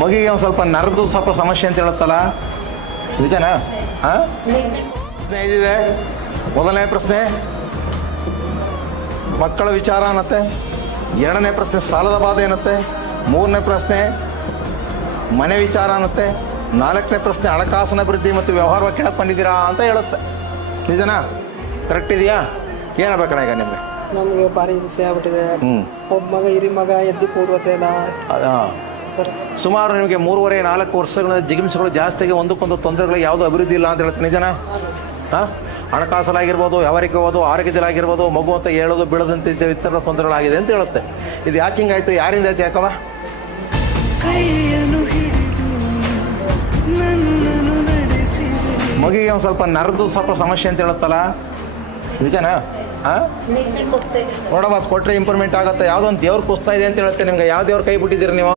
ಮಗಿಗೆ ಒಂದು ಸ್ವಲ್ಪ ನರದು ಸ್ವಲ್ಪ ಸಮಸ್ಯೆ ಅಂತ ಹೇಳುತ್ತಲ್ಲ, ನಿಜನಾ? ಹಾಂ, ಪ್ರಶ್ನೆ ಇದಿದೆ. ಮೊದಲನೇ ಪ್ರಶ್ನೆ ಮಕ್ಕಳ ವಿಚಾರ ಅನ್ನತ್ತೆ. ಎರಡನೇ ಪ್ರಶ್ನೆ ಸಾಲದ ಬಾಧೆ ಅನ್ನತ್ತೆ. ಮೂರನೇ ಪ್ರಶ್ನೆ ಮನೆ ವಿಚಾರ ಅನ್ನತ್ತೆ. ನಾಲ್ಕನೇ ಪ್ರಶ್ನೆ ಹಣಕಾಸಿನ ಅಭಿವೃದ್ಧಿ ಮತ್ತು ವ್ಯವಹಾರ ಕೇಳಕ್ಕೆ ಬಂದಿದ್ದೀರಾ ಅಂತ ಹೇಳುತ್ತೆ. ನಿಜನಾ? ಕರೆಕ್ಟ್ ಇದೆಯಾ? ಏನಾಗಬೇಕಣ್ಣ ಈಗ ನಿಮಗೆ? ನಮಗೆ ಭಾರಿ ಹಿಂಸೆ ಆಗ್ಬಿಟ್ಟಿದೆ. ಒಬ್ಬ ಮಗ ಹಿರಿ ಮಗ ಎದ್ದು ಕೂಡುತ್ತೆ ಸುಮಾರು ನಿಮಗೆ 3.5-4 ವರ್ಷಗಳ ಜಿಗಿಂಸೆಗಳು ಜಾಸ್ತಿಗೆ ಒಂದಕ್ಕೊಂದು ತೊಂದರೆಗಳು ಯಾವುದೂ ಅಭಿವೃದ್ಧಿ ಇಲ್ಲ ಅಂತ ಹೇಳುತ್ತೆ. ನಿಜನಾ? ಹಾಂ, ಹಣಕಾಸಲಾಗಿರ್ಬೋದು, ವ್ಯವಹಾರಿಕವಾದು, ಆರೋಗ್ಯದಲ್ಲಾಗಿರ್ಬೋದು, ಮಗು ಅಂತ ಹೇಳೋದು ಬೀಳದಂತೆ ಇತರ ತೊಂದರೆಗಳಾಗಿದೆ ಅಂತ ಹೇಳುತ್ತೆ. ಇದು ಯಾಕೆ ಹಿಂಗಾಯ್ತು? ಯಾರಿಂದ ಆಯ್ತು? ಯಾಕವ? ಮಗಿಗೆ ಒಂದು ಸ್ವಲ್ಪ ನರದು ಸ್ವಲ್ಪ ಸಮಸ್ಯೆ ಅಂತ ಹೇಳುತ್ತಲ್ಲ, ನಿಜನಾ? ಹಾಂ, ನೋಡಮ್ಮ, ಅದು ಕೊಟ್ಟರೆ ಇಂಪ್ರೂವ್ಮೆಂಟ್ ಆಗುತ್ತೆ. ಯಾವುದೋ ಒಂದು ದೇವ್ರು ಕುಸ್ತಾ ಇದೆ ಅಂತ ಹೇಳುತ್ತೆ. ನಿಮ್ಗೆ ಯಾವ ದೇವ್ರು ಕೈ ಬಿಟ್ಟಿದ್ದೀರಿ ನೀವು?